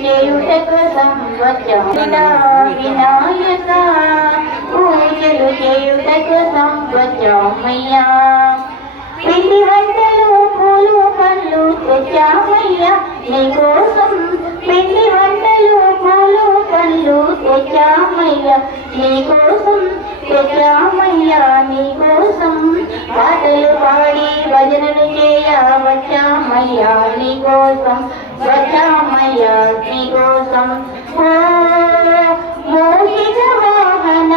చేయుటకు సంవత్సరమున వినాయక పూజలు చేయుటకు సంవత్సరమయ్యా పిండి వంటలు పూలు పండ్లు తెచ్చామయ్యా నీకోసం పిండి వంటలు పూలు పండ్లు తెచ్చామయ్యా నీకోసం తెచ్చామయ్యా నీకోసం పాటలు పాడి భజనలు చేయ వచ్చామయ్యా నీకోసం వచ్చామయ్యా నీకోసం ఓ మోహిత వాహన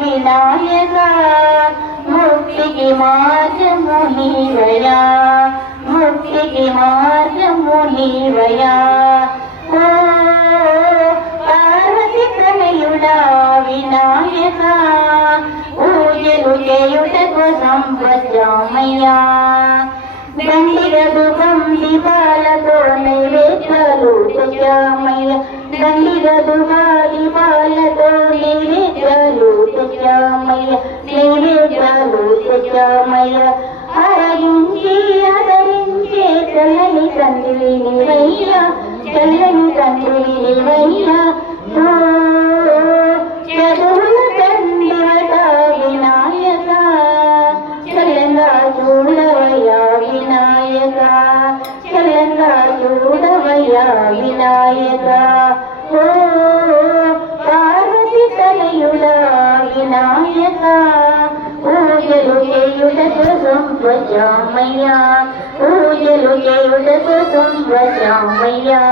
వినాయక ముక్తికి మార్గము నీవయా ముక్తికి మార్గము నీవయా ఓ పార్వతి తనయుడా వినాయక పూజలు చేయుటకు సంవత్సరమయ్యా దండిగదు దీపాలతో నైవేద్యాలు తెచ్చామయ్యా దండిగదు దీపాలతో నైవేద్యాలు తెచ్చామయ్యా నైవేద్యాలు తెచ్చామయ్యా ఆరగించి ఆదరించే చల్లని తండ్రి నీవయ్యా చల్లని తండ్రి నీవయ్యా చదువుల తండ్రివట వినాయక చల్లంగా చూడవయ్యా వినాయక చల్లంగా చూడవయ్యా వినాయక ఓ పార్వతి తనయుడా వినాయక పూజలు చేయుటకు సంవత్సరమయ్యా పూజలు చేయుటకు సంవత్సరమయ్యా